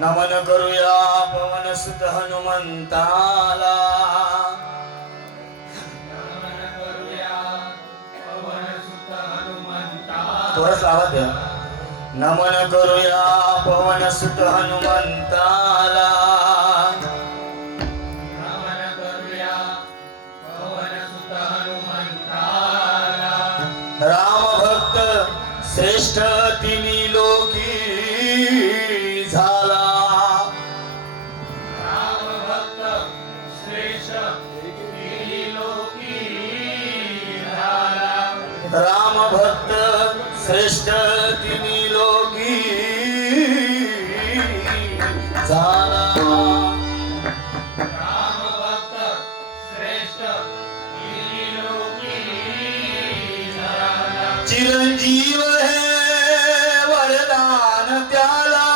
नमन करूया पवन सुत हनुमंताला। नमन करूया पवन सुत हनुमंताला। थोडंच आवाज द्या। नमन करूया पवन सुत हनुमंताला। नमन करूया पवन सुत हनुमंताला। राम भक्त श्रेष्ठ तिनी लोकी झाला। राम भक्त श्रेष्ठ तिनी लोकी झाला। राम भक्त श्रेष्ठ तिनी लोकी झाला। राम भक्त श्रेष्ठ तिनी लोकी झाला। चिरंजीव हे वरदान त्याला।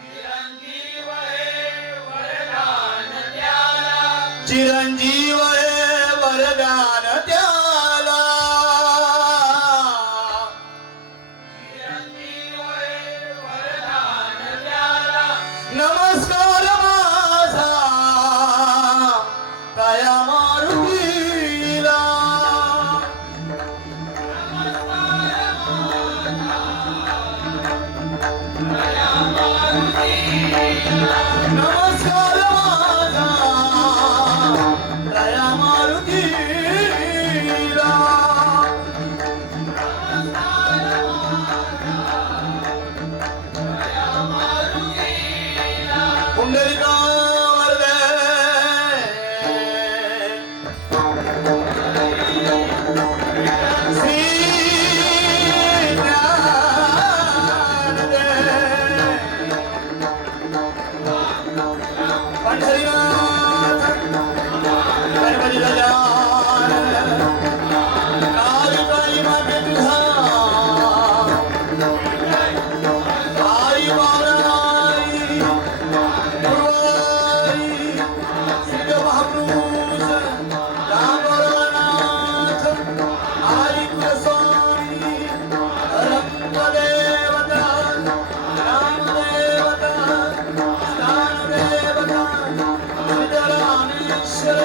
चिरंजीव हे वरदान त्याला। चिरंजीव हे वरदान त्याला। चिरंजीव हे वरदान त्याला। नमस्कार माझा दया मारुतीला। नमस्कार माझा दया मारुतीला। पुंडलिका वरदे श्री ज्ञानदे पंढरीनाथ गणपती गजानन काली काली माते तुझा आई बावराई गुरुवाई सिद्ध महापुरुष रामवरनाथ आई कुलस्वामी रंगदेवता रामदेवता स्थानदेवता सिद्धरामेश्वर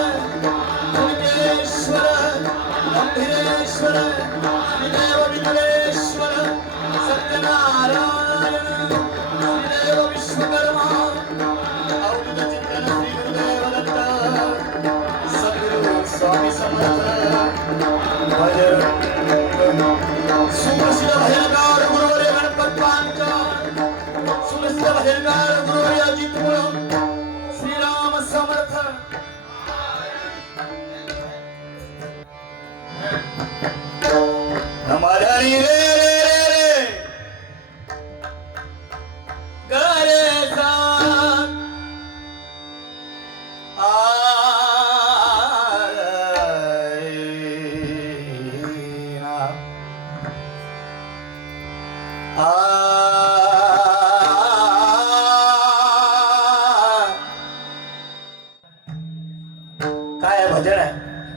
मुनिकेश्वर गंभीरेश्वर श्रीदेव विमलेश्वर सत्यनारायण श्रीदेव विश्वकर्मा अवधूत चिंतन श्री गुरुदेव दत्त सद्गुरु स्वामी समर्थ भजन सुप्रसिद्ध भजनकार गुरुवर्य गणपत पांचाळ सुप्रसिद्ध भजनकार गुरुवर्य अजित मुळ श्रीराम समर्थ नमधरी रे रे रे रे ग रे सा भजन आहे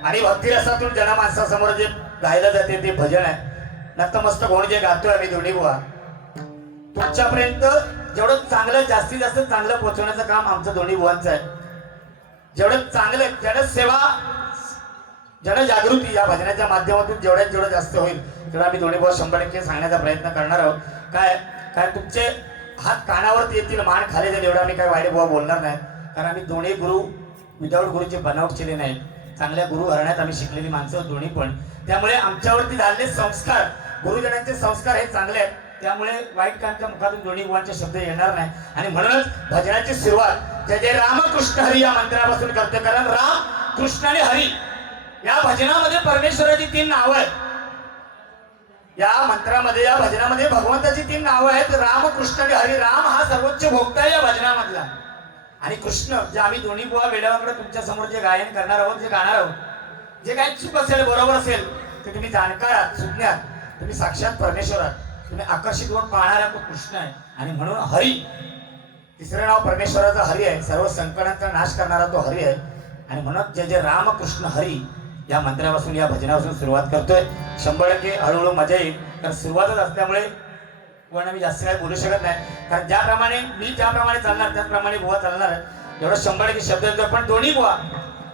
आणि भक्तिरसातून जनमानसासमोर जे गायलं जाते ते भजन आहे. नतमस्तक होऊन जे गातोय आम्ही दोन्ही बुवा, तुमच्यापर्यंत जेवढं चांगलं जास्तीत जास्त चांगलं पोहोचवण्याचं काम आमचं दोन्ही बुवांचं आहे. जेवढं चांगलं जनसेवा जनजागृती या भजनाच्या माध्यमातून जेवढं जास्त होईल तेवढं आम्ही दोन्ही बुवा 100% सांगण्याचा प्रयत्न करणार आहोत. काय काय तुमचे हात कानावरती येतील, मान खाली जाईल एवढं आम्ही काय वाईट बुवा बोलणार नाही. कारण आम्ही दोन्ही गुरु विदाऊट गुरुची बनावट केली नाही. चांगल्या गुरु घराण्यात आम्ही शिकलेली माणसं दोन्ही पण. त्यामुळे आमच्यावरती झालेले संस्कार, गुरुजनांचे संस्कार हे चांगले आहेत. त्यामुळे वाईट कामच्या मुखातून दोन्ही बुवांचे शब्द येणार नाही. आणि म्हणूनच भजनाची सुरुवात जय जय रामकृष्ण हरी या मंत्रापासून करतो. कारण राम, कृष्ण आणि हरी या भजनामध्ये परमेश्वराची 3 नावं आहेत. या मंत्रामध्ये या भजनामध्ये भगवंताची 3 नावं आहेत, राम, कृष्ण आणि हरी. राम हा सर्वोच्च भोक्ता आहे या भजनामधला. आणि कृष्ण जे आम्ही दोन्ही बुवा वेळाकडे तुमच्या समोर जे गायन करणार आहोत, जे गाणार आहोत, जे काही चूक असेल बरोबर असेल ते तुम्ही जाणकार आहात, सुज्ञात, तुम्ही साक्षात परमेश्वर आहात. तुम्ही आकर्षित होऊन पाहणारा तो कृष्ण आहे. आणि म्हणून हरी, तिसरं नाव परमेश्वराचं हरी आहे. सर्व संकटांचा नाश करणारा तो हरी आहे. आणि म्हणून जय जय राम कृष्ण हरी या मंत्रापासून या भजनापासून सुरुवात करतोय. 100% हळूहळू मजा येईल. कारण सुरुवातच असल्यामुळे पण आम्ही जास्त काही बोलू शकत नाही. कारण ज्याप्रमाणे मी ज्याप्रमाणे चालणार त्याचप्रमाणे बुवा चालणार आहे. एवढं 100% शब्द येतो. पण दोन्ही बुवा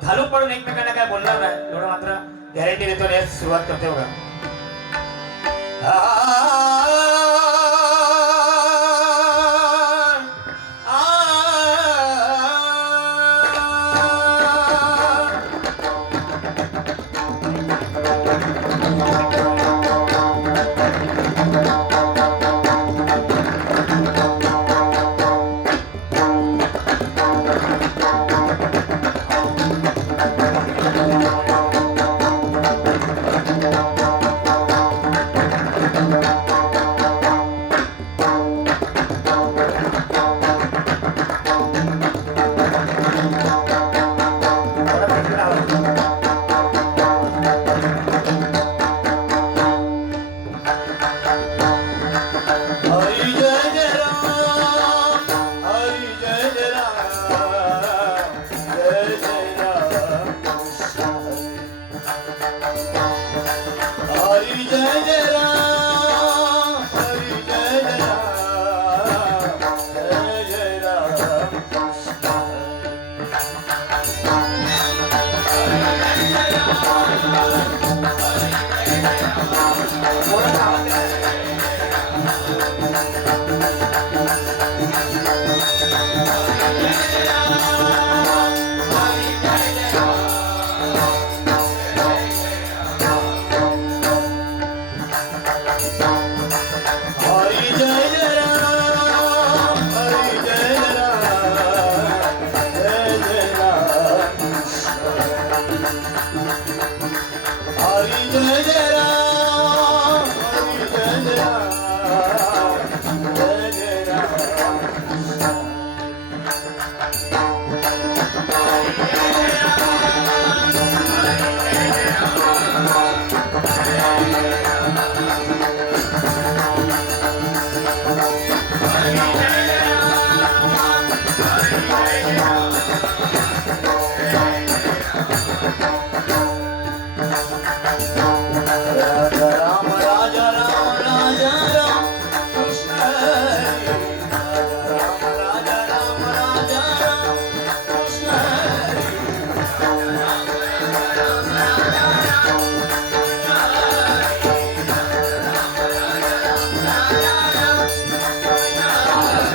घालून पडून एकमेकांना काय बोलणार नाही एवढं मात्र गॅरंटी देतो. आणि सुरुवात करते बघा.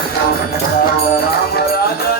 राम राजा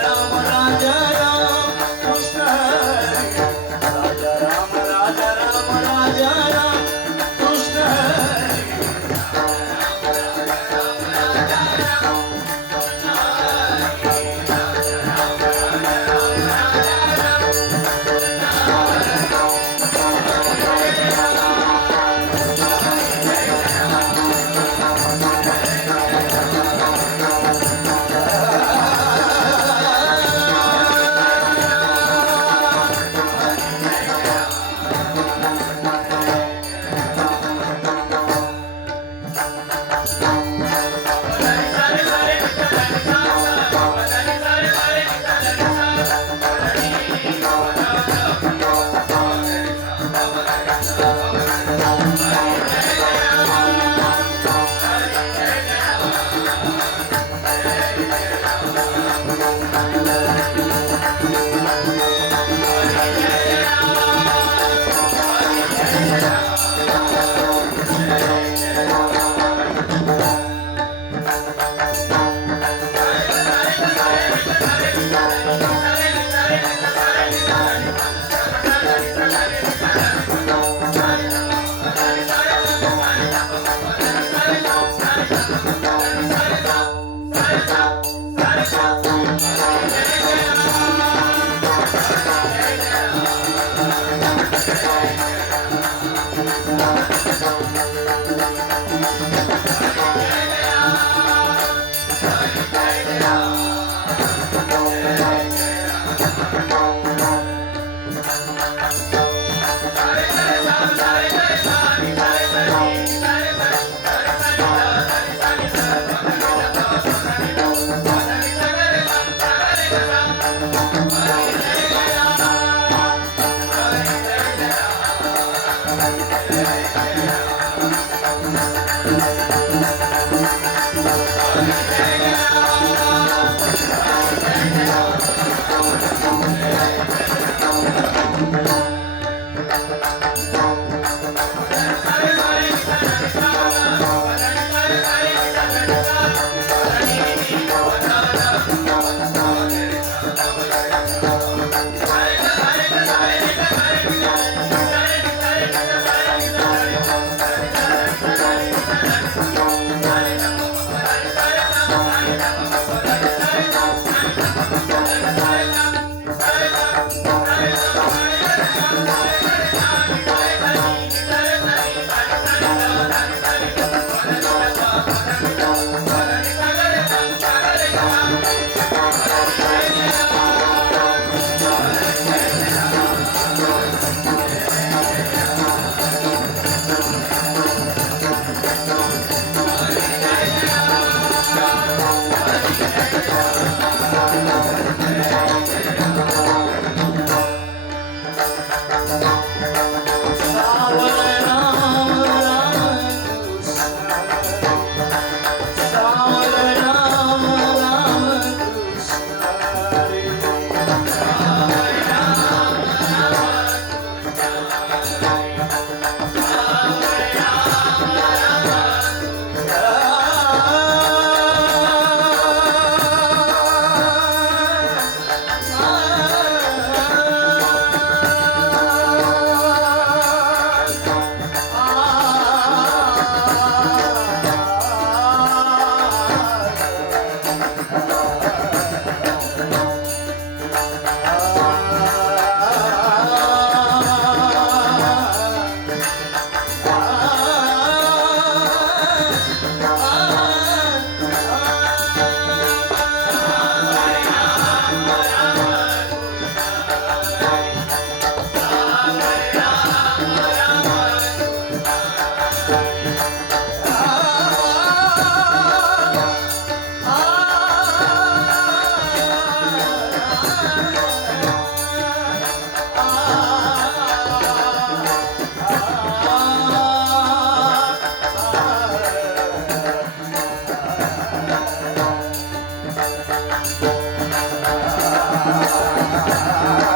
आ